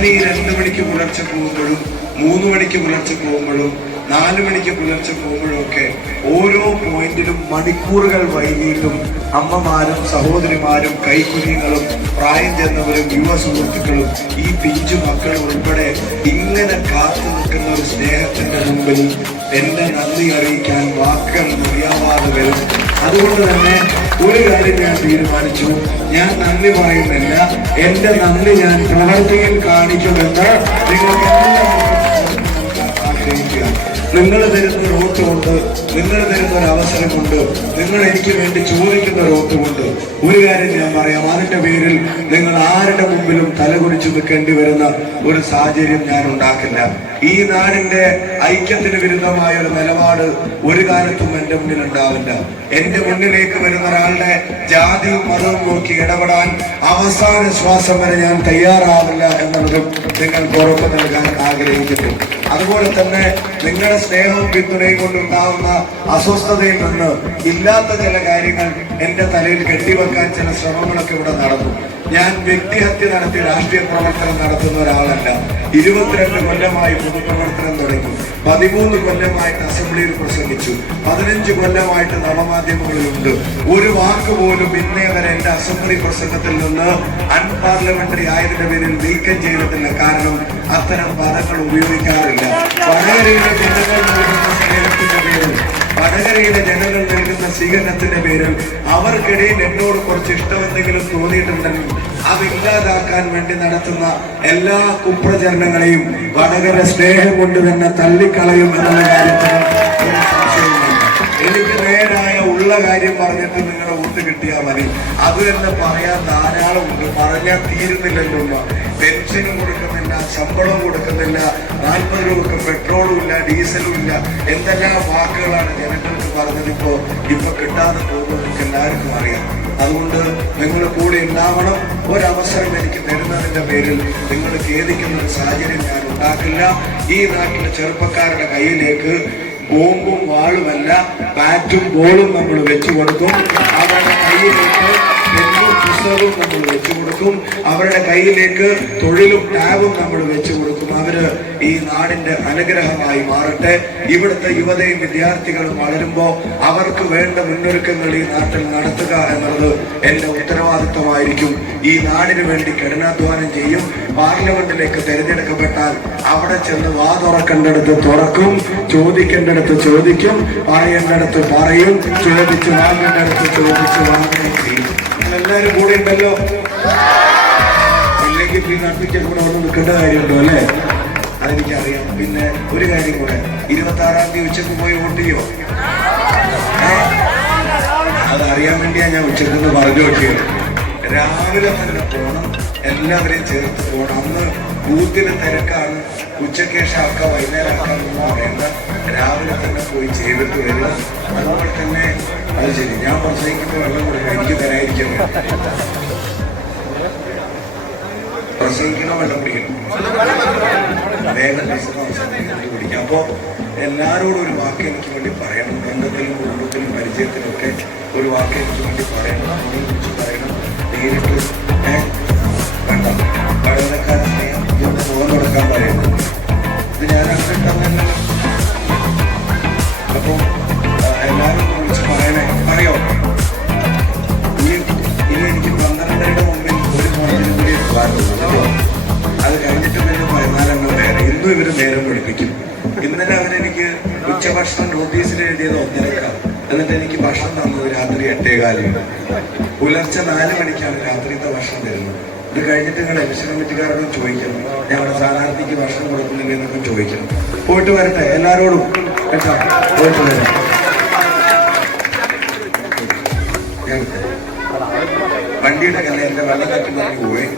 ഞാൻ ഈ 2 മണിക്ക് പുലർച്ചെ പോകുമ്പോഴും 3 മണിക്ക് പുലർച്ചെ പോകുമ്പോഴും 4 മണിക്ക് പുലർച്ചെ പോകുമ്പോഴും ഒക്കെ ഓരോ പോയിന്റിലും മണിക്കൂറുകൾ വൈകിയിട്ടും അമ്മമാരും സഹോദരിമാരും കൈക്കുഞ്ഞുങ്ങളും പ്രായം ചെന്നവരും യുവ സുഹൃത്തുക്കളും ഈ പിഞ്ചു മക്കളും ഉൾപ്പെടെ ഇങ്ങനെ കാത്തു നിൽക്കുന്ന ഒരു സ്നേഹത്തിന്റെ മുമ്പിൽ എന്നെ നന്ദി അറിയിക്കാൻ വാക്കുകൾ അറിയാവാതെ വരും. അതുകൊണ്ട് തന്നെ ഒരു കാര്യം ഞാൻ തീരുമാനിച്ചു, ഞാൻ നന്ദി പറയുന്നില്ല, എന്റെ നന്ദി ഞാൻ പ്രവർത്തിയിൽ കാണിക്കുമെന്ന് നിങ്ങൾക്ക് ആഗ്രഹിക്കുക. നിങ്ങൾ തരുന്ന ഒരു ഓട്ടുകൊണ്ട്, നിങ്ങൾ തരുന്ന ഒരു അവസരമുണ്ട്, നിങ്ങൾ എനിക്ക് വേണ്ടി ചോദിക്കുന്ന ഒരു ഓട്ടുകൊണ്ട് ഒരു കാര്യം ഞാൻ പറയാം, അതിന്റെ പേരിൽ നിങ്ങൾ ആരുടെ മുമ്പിലും തലകുനിച്ചു നിൽക്കേണ്ടി വരുന്ന ഒരു സാഹചര്യം ഞാൻ ഉണ്ടാക്കില്ല. ഈ നാടിന്റെ ഐക്യത്തിന് വിരുദ്ധമായ ഒരു നിലപാട് ഒരു കാലത്തും എന്റെ മുന്നിൽ ഉണ്ടാവില്ല. എന്റെ മുന്നിലേക്ക് വരുന്ന ഒരാളുടെ ജാതിയും മതവും നോക്കി ഇടപെടാൻ അവസാന ശ്വാസം വരെ ഞാൻ തയ്യാറാവില്ല എന്നുള്ളതും നിങ്ങൾക്ക് ഉറപ്പ് നൽകാൻ ആഗ്രഹിക്കുന്നു. അതുപോലെ തന്നെ നിങ്ങളുടെ സ്നേഹവും പിന്തുണയും കൊണ്ടുണ്ടാവുന്ന അസ്വസ്ഥതയിൽ നിന്ന് ഇല്ലാത്ത ചില കാര്യങ്ങൾ എന്റെ തലയിൽ കെട്ടിവെക്കാൻ ചില ശ്രമങ്ങളൊക്കെ ഇവിടെ നടന്നു. ഞാൻ വ്യക്തിഹത്യ നടത്തി രാഷ്ട്രീയ പ്രവർത്തനം നടത്തുന്ന ഒരാളല്ല. 22 കൊല്ലമായി പൊതുപ്രവർത്തനം തുടങ്ങി, 13 കൊല്ലമായിട്ട് അസംബ്ലിയിൽ പ്രസംഗിച്ചു, 15 കൊല്ലമായിട്ട് നവമാധ്യമങ്ങളിലുണ്ട്. ഒരു വാക്ക് പോലും ഇന്നേ വരെ എന്റെ അസംബ്ലി പ്രസംഗത്തിൽ നിന്ന് അൺപാർലമെന്ററി ആയതിന്റെ പേരിൽ നീക്കം ചെയ്തിട്ടില്ല. കാരണം അത്തരം പദങ്ങൾ ഉപയോഗിക്കാറില്ല. വടകരയിലെ ജനങ്ങൾ നൽകുന്ന സ്നേഹത്തിന്റെ പേരിൽ, വടകരയിലെ ജനങ്ങൾ നൽകുന്ന സ്വീകരണത്തിന്റെ പേരിൽ അവർക്കിടയിൽ എന്നോട് കുറച്ച് ഇഷ്ടമെന്തെങ്കിലും തോന്നിയിട്ടുണ്ടെങ്കിൽ അതില്ലാതാക്കാൻ വേണ്ടി നടത്തുന്ന എല്ലാ കുപ്രചരണങ്ങളെയും വടകര സ്നേഹം കൊണ്ട് തന്നെ തള്ളിക്കളയും എന്നുള്ള കാര്യത്തിൽ ഒരു സംശയമില്ല. എനിക്ക് നേരായ ഉള്ള കാര്യം പറഞ്ഞിട്ട് നിങ്ങളെ വോട്ട് കിട്ടിയാൽ മതി. അത് തന്നെ പറയാൻ ധാരാളം ഉണ്ട്, പറഞ്ഞാൽ തീരുന്നില്ലല്ലോ. പെൻഷനും കൊടുക്കുന്നില്ല, ശമ്പളവും കൊടുക്കുന്നില്ല, 40 രൂപക്ക് പെട്രോളും ഇല്ല, ഡീസലും ഇല്ല, എന്തെല്ലാം വാക്കുകളാണ് ജനങ്ങൾക്ക് പറഞ്ഞതിപ്പോ കിട്ടാതെ പോകുന്നത് എല്ലാവർക്കും അറിയാം. അതുകൊണ്ട് നിങ്ങൾ കൂടെ ഉണ്ടാവണം. ഒരവസരം എനിക്ക് തരുന്നതിന്റെ പേരിൽ നിങ്ങൾ ഖേദിക്കുന്ന ഒരു സാഹചര്യം ഞാൻ ഉണ്ടാക്കില്ല. ഈ നാട്ടിലെ ചെറുപ്പക്കാരുടെ കയ്യിലേക്ക് ബോംബും വാളുമല്ല, ബാറ്റും ബോളും നമ്മൾ വെച്ചു കൊടുക്കും. അവരുടെ കയ്യിലേക്ക് പെന്നും പുസ്തകവും നമ്മൾ വെച്ചു കൊടുക്കും. അവരുടെ കയ്യിലേക്ക് തൊഴിലും ടാബും നമ്മൾ വെച്ചു കൊടുക്കും. അവര് ഈ നാടിന്റെ അനുഗ്രഹമായി മാറട്ടെ. ഇവിടുത്തെ യുവതയും വിദ്യാർത്ഥികളും വളരുമ്പോ അവർക്ക് വേണ്ട മുന്നൊരുക്കങ്ങൾ ഈ നാട്ടിൽ നടത്തുക എന്നുള്ളത് എന്റെ ഉത്തരവാദിത്വമായിരിക്കും. ഈ നാടിനു വേണ്ടി കഠിനാധ്വാനം ചെയ്യും. പാർലമെന്റിലേക്ക് തെരഞ്ഞെടുക്കപ്പെട്ടാൽ അവിടെ ചെന്ന് വാ തുറക്കേണ്ടടുത്ത് തുറക്കും, ചോദിക്കേണ്ടടുത്ത് ചോദിക്കും, പറയേണ്ടടുത്ത് പറയും, ചോദിച്ച് വാങ്ങേണ്ടടുത്ത് ചോദിച്ച് വാങ്ങുകയും ചെയ്യും. എല്ലാവരും കൂടെ ഉണ്ടല്ലോ. ഇല്ലെങ്കിൽ ഈ നാട്ടിലേക്ക് കൂടെ വന്ന് നിൽക്കേണ്ട കാര്യമുണ്ടോ അല്ലേ? അതെനിക്കറിയാം. പിന്നെ ഒരു കാര്യം കൂടെ, 26-ാം തീയതി ഉച്ചക്ക് പോയി വോട്ട് ചെയ്യോ? അതറിയാൻ വേണ്ടിയാ ഞാൻ ഉച്ചക്കെന്ന് പറഞ്ഞു നോക്കിയത്. രാവിലെ തന്നെ പോകണം, എല്ലാവരെയും ചേർത്ത് പോകണം. അന്ന് ബൂത്തിന് തിരക്കാണ്, ഉച്ചയ്ക്ക് ശേഷം ആക്കാം, വൈകുന്നേരം ആക്കാമെന്ന് പറയേണ്ട, രാവിലെ തന്നെ പോയി ചെയ്തിട്ട് വരിക. അതുപോലെ തന്നെ അത് ശരി, ഞാൻ പ്രസംഗിക്കുമ്പോൾ വെള്ളം കൊടുക്കുക, എനിക്ക് തരാതിരിക്കാൻ പ്രസംഗിക്കണോ വെള്ളം പിടിക്കണം, വേഗം പിടിക്കാം. അപ്പോൾ എല്ലാവരോടും ഒരു വാക്ക് എനിക്ക് വേണ്ടി പറയണം. ബന്ധത്തിലും കുടുംബത്തിലും പരിചയത്തിലൊക്കെ ഒരു വാക്ക് എനിക്ക് വേണ്ടി പറയണം, അതിനെ കുറിച്ച് പറയണം. നേരിട്ട് വേണ്ട വടകരക്കാരെ സ്നേഹം എന്ന് ഫോൺ കൊടുക്കാൻ പറയുന്നത് ഇത് ഞാൻ അങ്ങനെ. അപ്പോൾ എല്ലാവരും വിളിച്ച് പറയണേ, പറയോ? ഇനി എനിക്ക് 12-യുടെ മുമ്പിൽ ഒരു മോഡലിനും കൂടി എത്താറുള്ളൂ. അത് കഴിഞ്ഞിട്ട് പിന്നെ 14 വേറെ. ഇന്നും ഇവർ നേരം പഠിപ്പിക്കും. ഇന്നലെ അവരെനിക്ക് ഉച്ചഭക്ഷണം നോട്ടീസിൽ എഴുതിയത് 1:30, എന്നിട്ട് എനിക്ക് ഭക്ഷണം തന്നത് രാത്രി 8:15. പുലർച്ചെ 4 മണിക്കാണ് രാത്രിത്തെ ഭക്ഷണം തരുന്നത്. ഇത് കഴിഞ്ഞിട്ട് നിങ്ങൾ ഇലക്ഷൻ കമ്മിറ്റിക്കാരോടും ചോദിക്കണം, ഞങ്ങളുടെ സ്ഥാനാർത്ഥിക്ക് ഭക്ഷണം കൊടുക്കുന്നില്ല എന്നൊക്കെ ചോദിക്കണം. പോയിട്ട് വരട്ടെ എല്ലാവരോടും കേട്ടോ, പോയിട്ട് വരാം. വണ്ടിയുടെ കല എന്റെ വെള്ളം കാറ്റി പറഞ്ഞു പോയി.